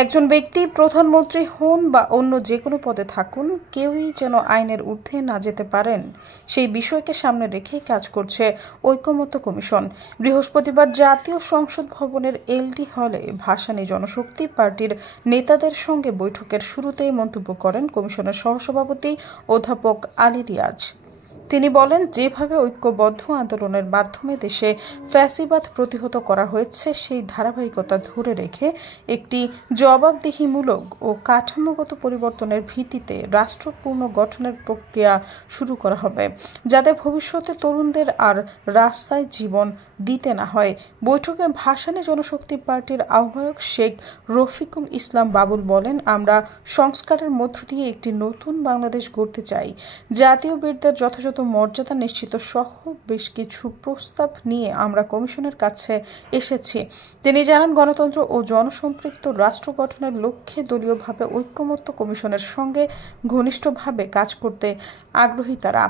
একজন ব্যক্তি প্রধানমন্ত্রী হন বা অন্য যে কোনো পদে থাকুন, কেউই যেন আইনের ঊর্ধ্বে না যেতে পারেন, সেই বিষয়কে সামনে রেখেই কাজ করছে ঐকমত্য কমিশন। বৃহস্পতিবার জাতীয় সংসদ ভবনের এলডি হলে ভাসানী জনশক্তি পার্টির নেতাদের সঙ্গে বৈঠকের শুরুতেই মন্তব্য করেন কমিশনের সহসভাপতি অধ্যাপক আলী রিয়াজ। তিনি বলেন, যেভাবে ঐক্যবদ্ধ আন্দোলনের মাধ্যমে দেশে ফ্যাসিবাদ প্রতিহত করা হয়েছে, সেই ধারাবাহিকতা ধরে রেখে একটি জবাবদিহিমূলক ও কাঠামোগত পরিবর্তনের ভিত্তিতে রাষ্ট্র পুনর্গঠনের প্রক্রিয়া শুরু করা হবে, যাতে ভবিষ্যতে তরুণদের আর রাস্তায় জীবন দিতে না হয়। বৈঠকে ভাসানী জনশক্তি পার্টির আহ্বায়ক শেখ রফিকুল ইসলাম বাবুল বলেন, আমরা সংস্কারের মধ্য দিয়ে একটি নতুন বাংলাদেশ গড়তে চাই। জাতীয় বীরদের যথাযথ মর্যাদা নিশ্চিত সহ বেশ কিছু প্রস্তাব নিয়ে আমরা কমিশনের কাছে এসেছি। তিনি জানান, গণতন্ত্র ও জনসম্পৃক্ত রাষ্ট্র গঠনের লক্ষ্যে দলীয়ভাবে ঐকমত্য কমিশনের সঙ্গে ঘনিষ্ঠভাবে কাজ করতে আগ্রহী তারা।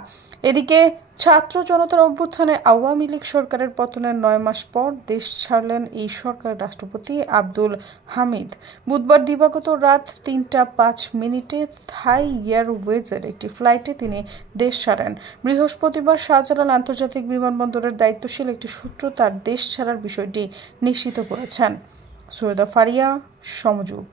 এদিকে ছাত্র জনতার অভ্যুত্থানে আওয়ামী লীগ সরকারের পতনের 9 মাস পর দেশ ছাড়লেন এই সরকারের রাষ্ট্রপতি আব্দুল হামিদ। বুধবার দিবাগত রাত 3টা 5 মিনিটে থাই এয়ারওয়েজের একটি ফ্লাইটে তিনি দেশ ছাড়েন। বৃহস্পতিবার শাহজালাল আন্তর্জাতিক বিমানবন্দরের দায়িত্বশীল একটি সূত্র তার দেশ ছাড়ার বিষয়টি নিশ্চিত করেছেন। সৈয়দা ফারিয়া, সমযোগ।